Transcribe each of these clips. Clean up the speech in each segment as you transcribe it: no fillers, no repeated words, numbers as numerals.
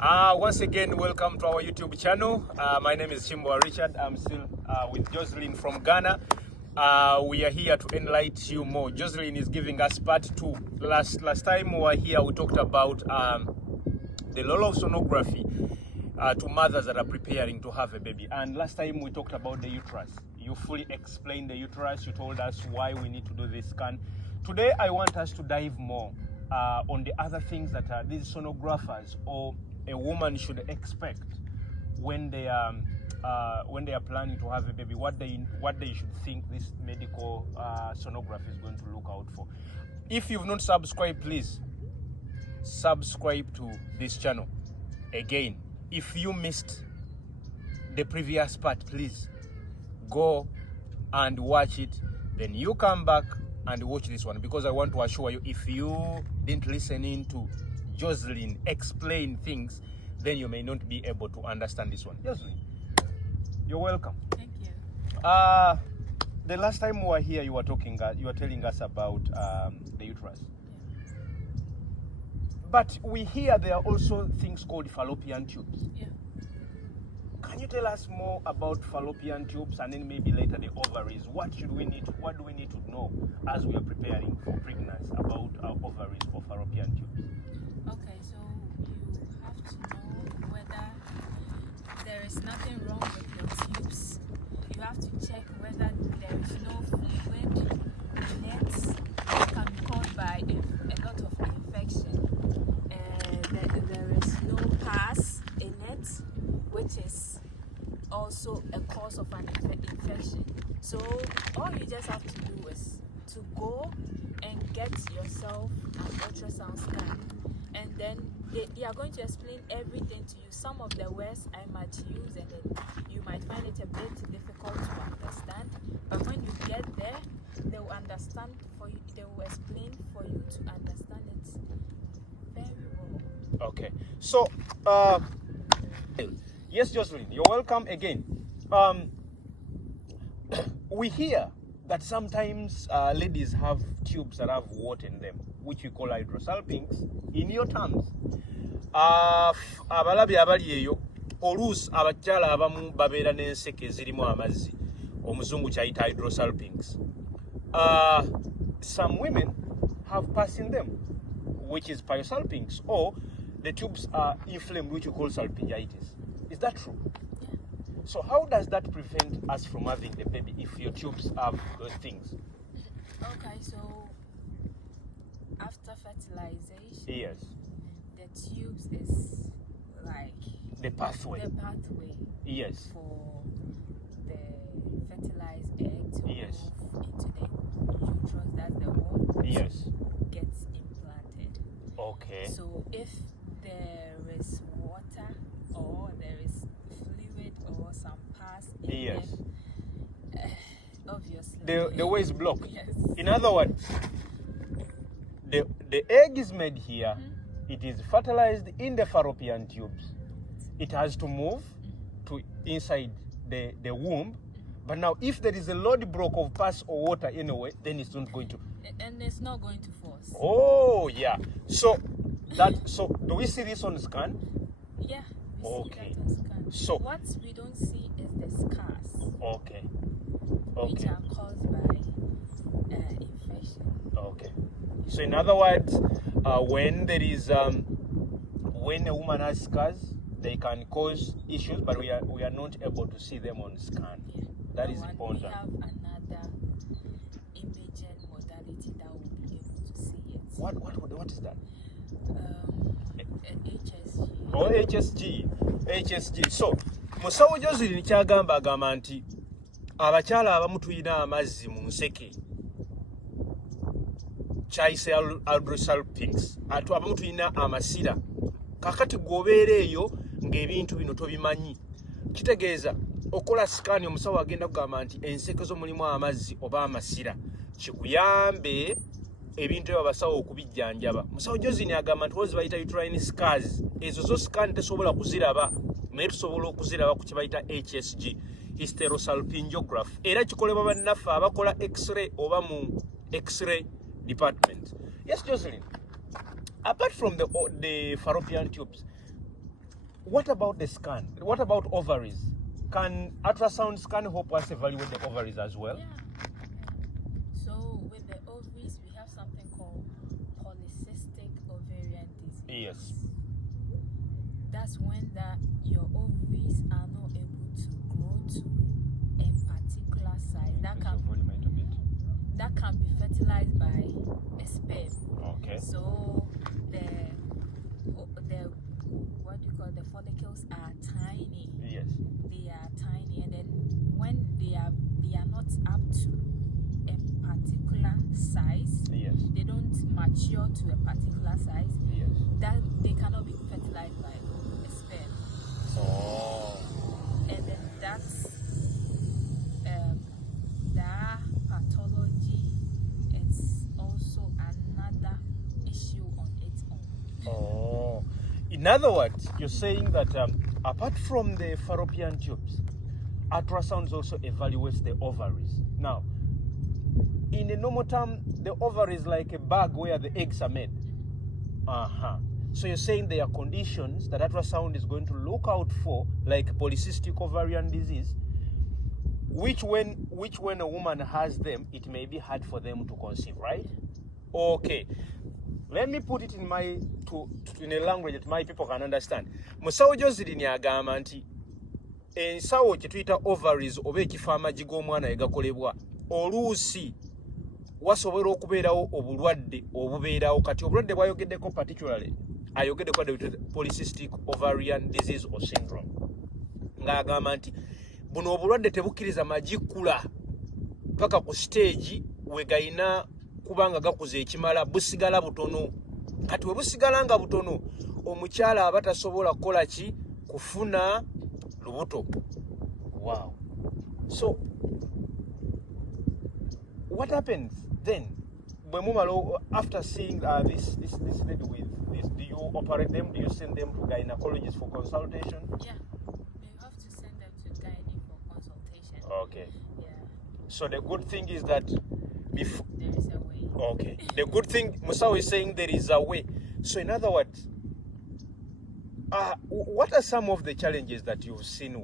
Once again, welcome to our YouTube channel. My name is Chimboa Richard. I'm still with Jocelyn from Ghana. We are here to enlighten you more. Jocelyn is giving us part 2. Last time we were here, we talked about the role of sonography to mothers that are preparing to have a baby. And last time we talked about the uterus. You fully explained the uterus. You told us why we need to do this scan. Today, I want us to dive more on the other things that these sonographers or a woman should expect when they are planning to have a baby. What they should think this medical sonography is going to look out for. If you've not subscribed, please subscribe to this channel. Again, if you missed the previous part, please go and watch it. Then you come back and watch this one, because I want to assure you, if you didn't listen in to Jocelyn explain things, then you may not be able to understand this one. Jocelyn, you're welcome. Thank you. The last time we were here, you were telling us about the uterus. Yeah. But we hear there are also things called fallopian tubes. Yeah. Can you tell us more about fallopian tubes, and then maybe later the ovaries? What do we need to know as we are preparing for pregnancy about our ovaries or fallopian tubes? Okay, so you have to know whether there is nothing wrong with your tubes. You have to check whether there is no fluid, nets that can be caused by a lot of infection. There is no pus in it, which is also a cause of an infection. So all you just have to do is to go and get yourself an ultrasound scan, and then they are going to explain everything to you. Some of the words I might use, and then you might find it a bit difficult to understand, but when you get there, they will understand for you. They will explain for you to understand it very well. Okay, so yes, Jocelyn, you're welcome again. We hear that sometimes ladies have tubes that have water in them, which we call hydrosalpinx. In your terms, abalabi abali eyo oluusi abakyala abamu babeera n'enseke ezirimu amazzi, omuzungu kyayita hydrosalpinx. Some women have pus in them, which is pyosalpinx, or the tubes are inflamed, which we call salpingitis. Is that true? Yeah. So how does that prevent us from having the baby if your tubes have those things? Okay, so after fertilization, Yes. the tubes is like The pathway. the pathway Yes. for the fertilized egg to Yes. move into the uterus, that's the womb, Yes. gets implanted. Okay. So if there is water or there is fluid or some pus in Yes. them, obviously The way is blocked. Yes. In other words, the egg is made here. It is fertilized in the fallopian tubes. It has to move to inside the womb. But now, if there is a load block of pus or water anyway, then it's not going to. And it's not going to force. Oh yeah. So do we see this on scan? Yeah. We Okay. see that on scan. So- what we don't see is the scars, Okay. which Okay. are caused by infection. Okay. So in other words, when there is when a woman has scars, they can cause issues, but we are not able to see them on scan. Yeah. That is One, important. We have another imaging modality that will be able to see it. What is that? An HSG. Oh, HSG. So musawo Jocelyn kyagamba agamba nti abakyala abamu tulina amazzi mu nseke kyayise hydrosalpinx, abamu tulina amasira. Kakati gwobeera eyo ng'ebintu bino tobimanyi, kitegeeza okola sikaani, omusawo agenda kugamba nti enseke zo mulimu amazzi oba amasira, kikuyambe ebintu ebyo abasawo okubijjanjaba. Musawo Jocelyn agamba nti ozi bayita uterine scars, ezo zo sikaani tesobola kuziraba, naye tusobola okuziraba ku kye bayita HSG, hysterosalpingograph, era kikolebwa bannaffe abakola x-ray oba mu x-ray department. Yes, Jocelyn. Apart from the fallopian tubes, What about the scan? What about ovaries? Can ultrasound scan help us evaluate the ovaries as well? Yeah. So with the ovaries, we have something called polycystic ovarian disease. Yes. That's when your ovaries are not able to grow to a particular size. That can be fertilized by a sperm. Okay. So the what do you call, the follicles are tiny. Yes. They are tiny, and then when they are not up to a particular size. Yes. They don't mature to a particular size. Yes. That they cannot be fertilized by a sperm. Oh. And then that's that pathology. It's also another issue on its own. Oh. In other words, you're saying that apart from the fallopian tubes, ultrasounds also evaluates the ovaries. Now, in a normal term, the ovary is like a bag where the eggs are made. So you're saying there are conditions that ultrasound is going to look out for, like polycystic ovarian disease, which when a woman has them, it may be hard for them to conceive, right? Okay. Let me put it in a language that my people can understand. Musawo Josephine agamba nti ensawo kye tuyita ovaries oba ekifo amagi g'omwana egakolebwa oluusi wasobola okubeerawo obulwadde obubeerawo. Kati obulwadde bwayogeddeko particularly ayogeddeko polycystic ovarian disease or syndrome, ng'agamba nti buno obulwadde tebukkiriza magi kula paka ku stage we gayina kubanga gakuze ekimala, busigala butono. Kati we busigala nga butono, omukyala aba tasobola kukola ki? Kufuna lubuto. Wow. So what happens then after seeing this lady with this? Do you operate them? Do you send them to gynecologists for consultation? Yeah, you have to send them to gynae for consultation. Okay. Yeah. So the good thing is that there is a way. Okay. The good thing, Musao is saying there is a way. So in other words, what are some of the challenges that you've seen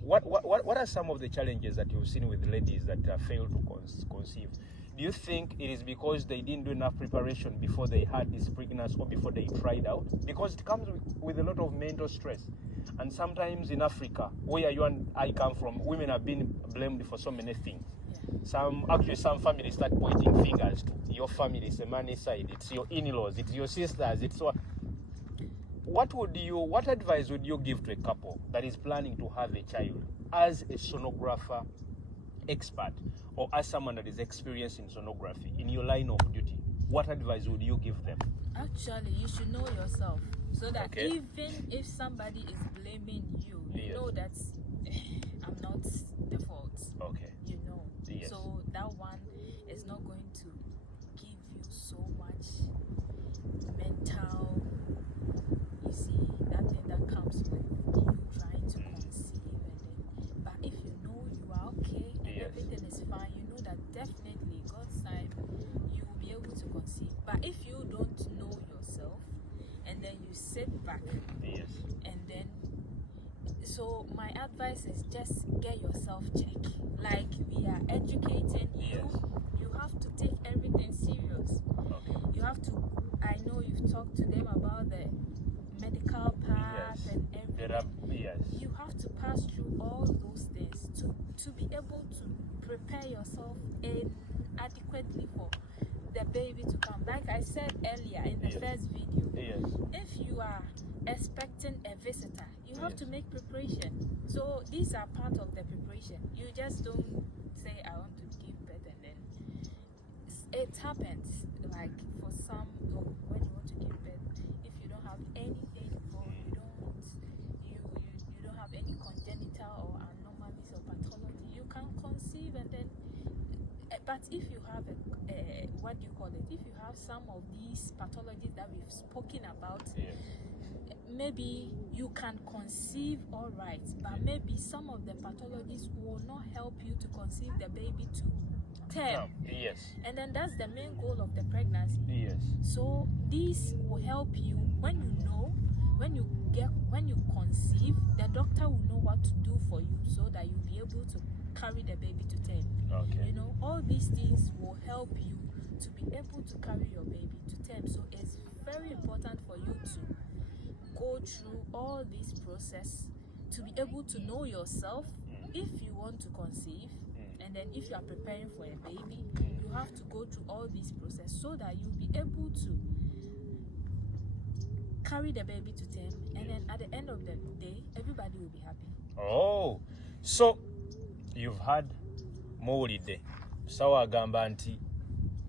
what are some of the challenges that you've seen with ladies that fail to conceive? Do you think it is because they didn't do enough preparation before they had this pregnancy or before they tried out? Because it comes with a lot of mental stress. And sometimes in Africa, where you and I come from, women have been blamed for so many things. Some families start pointing fingers to your family, it's a man's side, it's your in-laws, it's your sisters, it's what advice would you give to a couple that is planning to have a child as a sonographer expert or as someone that is experienced in sonography in your line of duty? What advice would you give them? Actually, you should know yourself so that Okay. even if somebody is blaming you, you Yes. know that I'm not the fault. Okay. You know. Yes. So that one is not going to give you so much mental, you see, that thing that comes with you trying to conceive but if you know you are okay and Yes. everything is fine, you know that definitely God's time you will be able to conceive. But if you don't know yourself and then you sit back Yes. and then so my advice is just get yourself checked. Like we are educating you, Yes. you have to take everything serious. Okay. You have to, I know you've talked to them about the medical part Yes. and everything. Yes. You have to pass through all those things to be able to prepare yourself adequately for the baby to come. Like I said earlier in the Yes. first video, Yes. if you are expecting a visitor, you have Yes. to make preparation. So these are part of the preparation. You just don't say I want to give birth and then it happens. Like for some, when you want to give birth, if you don't have anything or you don't have any congenital or anomalies or pathology, you can conceive and then. But if you have what do you call it? If you have some of these pathologies that we've spoken about. Yes. Maybe you can conceive all right, but maybe some of the pathologies will not help you to conceive the baby to term. Yes. And then that's the main goal of the pregnancy. Yes. So these will help you when you know, when you conceive, the doctor will know what to do for you so that you'll be able to carry the baby to term. Okay. You know, all these things will help you to be able to carry your baby to term. So it's very important for you to go through all this process to be able to know yourself if you want to conceive, and then if you are preparing for a baby, you have to go through all this process so that you'll be able to carry the baby to term, and then at the end of the day, everybody will be happy. Oh, so you've had mawulidde sawa agamba nti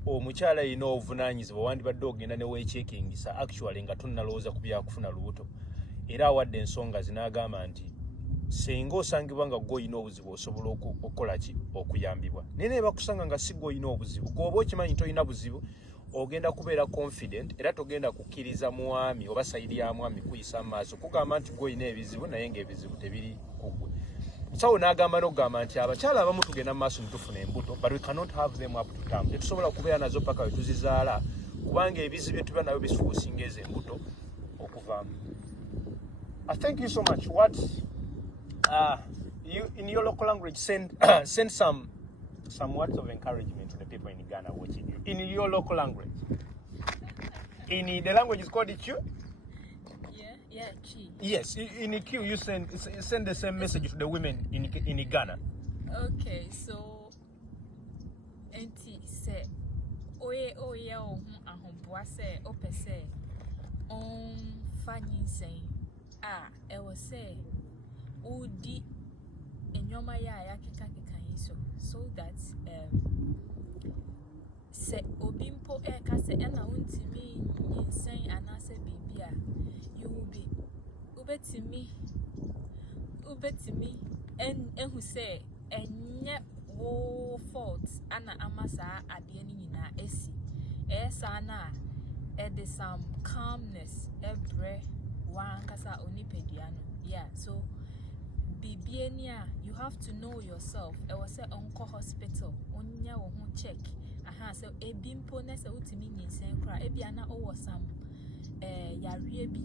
omukyala yina obuvunanyizibwa wandibadde ogenda ne weekyekingisa actually nga tonnalowooza ku byakufuna lubuto, era awadde ensonga zinagamba nti singa osangibwa nga gwe olina obuzibu osobola okukola ki okuyambibwa, naye ne bakusanga nga si gwe olina obuzibu, gweoba okimanyi nti olina buzibu ogenda kubeera confident era togenda kukkiriza mwami oba sayidi ya mwami kuyisa maaso kugamba nti gwe olina ebizibu naye ng'ebizibu tebiri ku ggwe. Musawo n'agamba n'okugamba nti abakyala abamu tugenda mu maaso netufuna embuto, but we cannot have them up to term. Tetusobola kubeera nazo paka we tuzizaala kubanga ebizibu bye tuba nabyo bisuusinga ezo embuto okuvaamu. Thank you so much. What you in your local language send some words of encouragement to the people in Ghana watching you in your local language. In the language is called Ichu. Yeah, Chi. Yes, in Ichu you send the same message to the women in Ghana. Okay, so enti se oye ahomboa se opese fanyin sen ewo se udi enyoma ya keka so that se obimpo eka se ena untimi nsen anase bibia you will be ubetimi ehu se enye wo fault ana amasa ade ni nyina esi esa na ede some calmness ebre wan kasa onipedua no. Yeah, so bibienia, you have to know yourself. I was say onko hospital onya wo ho check so ebimpo na se utimi nyinsen kra ebiana owo sam yarie bi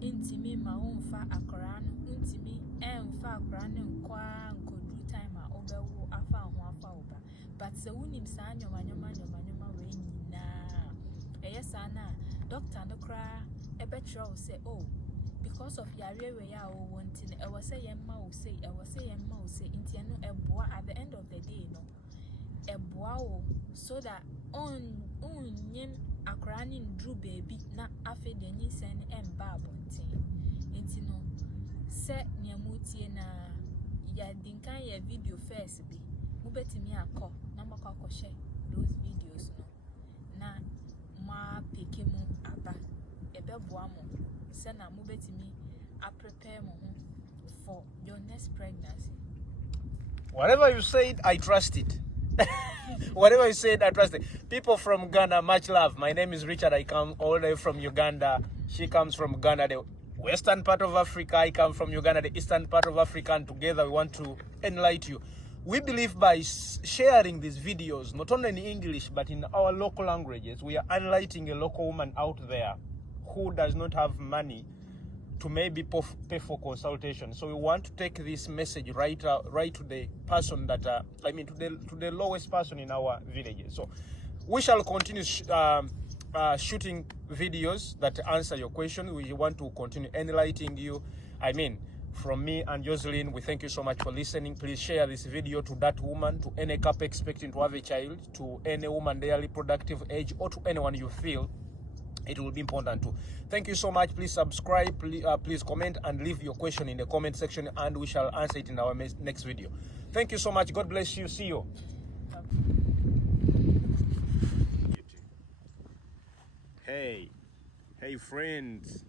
intimi ma onfa akra no intimi enfa akra no nkwa nkodu time obewo afa ho afa oba, but se unim sa nyoma we nyina eyesa na doctor no kra ebetro say because of yarie we ya o wanting I was say yemma o say intiano eboa at the end of the day no eboa so that on nyem akrani ndru baby na afi de nyisen emba abonten intino se nyamutie na ya dinkan ya video first bi mubetimi akọ na makọ share those videos no na ma pekemu aba ebeboa mo se na mubetimi prepare mo for your next pregnancy. Whatever you said, I trust it. Whatever you said, I trust it. People from Ghana, much love. My name is Richard. I come all the way from Uganda. She comes from Ghana, the western part of Africa. I come from Uganda, the eastern part of Africa. And together we want to enlighten you. We believe by sharing these videos, not only in English, but in our local languages, we are enlightening a local woman out there who does not have money to maybe pay for consultation. So we want to take this message right to the person that to the lowest person in our villages. So we shall continue shooting videos that answer your question. We want to continue enlightening you. From me and Jocelyn, we thank you so much for listening. Please share this video to that woman, to any couple expecting to have a child, to any woman nearly productive age, or to anyone you feel it will be important too. Thank you so much. Please subscribe, please comment and leave your question in the comment section, and we shall answer it in our next video. Thank you so much. God bless you. See you. Hey friends.